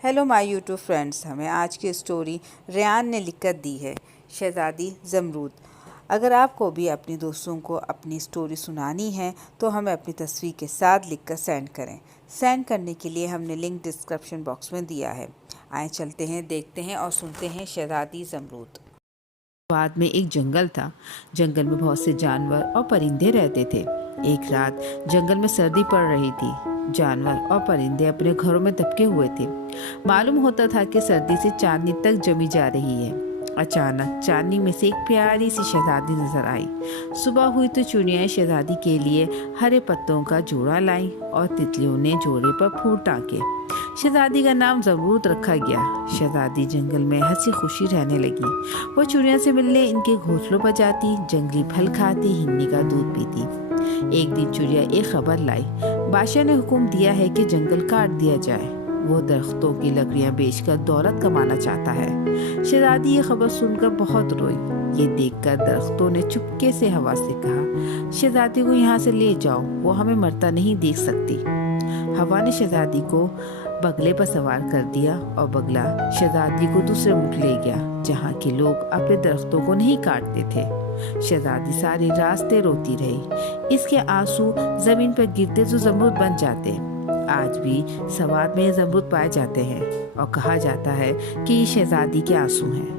Hello my YouTube friends, हमें आज की स्टोरी रेयान ने लिख कर दी है, शहज़ादी ज़मरूद। अगर आपको भी अपने दोस्तों को अपनी स्टोरी सुनानी है तो हमें अपनी तस्वीर के साथ लिखकर सेंड करें। सेंड करने के लिए हमने लिंक डिस्क्रिप्शन बॉक्स में दिया है। आए चलते हैं, देखते हैं और सुनते हैं शहज़ादी ज़मरूद। बाद में एक जंगल था। जंगल में बहुत से जानवर और परिंदे रहते थे। एक रात जंगल में सर्दी पड़ रही थी। जानवर और परिंदे अपने घरों में दबके हुए थे। मालूम होता था कि सर्दी से चांदनी तक जमी जा रही है। अचानक चांदनी में से एक प्यारी सी शहजादी नजर आई। सुबह हुई तो चुड़ियाँ शहजादी के लिए हरे पत्तों का जोड़ा लाई और तितलियों ने जोड़े पर फूल टाँके। शहजादी का नाम ज़मरूद रखा गया। शहजादी जंगल में हंसी खुशी रहने लगी। वो चुड़िया से मिलने इनके घोंसलों पर जाती, जंगली फल खाती, हिन्नी का दूध पीती। एक दिन चुड़िया एक खबर लाई। बादशाह ने हुक्म दिया है कि जंगल काट दिया जाए। वो दरख्तों की लकड़ियां बेचकर दौलत कमाना चाहता है। शहजादी ये खबर सुनकर बहुत रोई। ये देखकर दरख्तों ने चुपके से हवा से कहा, शहजादी को यहाँ से ले जाओ, वो हमें मरता नहीं देख सकती। हवा ने शहजादी को बगले पर सवार कर दिया और बगला शहजादी को दूसरे मुल्क ले गया, जहाँ के लोग अपने दरख्तों को नहीं काटते थे। शहजादी सारे रास्ते रोती रही। इसके आंसू जमीन पर गिरते तो ज़मरूद बन जाते। आज भी सवाद में ज़मरूद पाए जाते हैं और कहा जाता है कि ये शहजादी के आंसू हैं।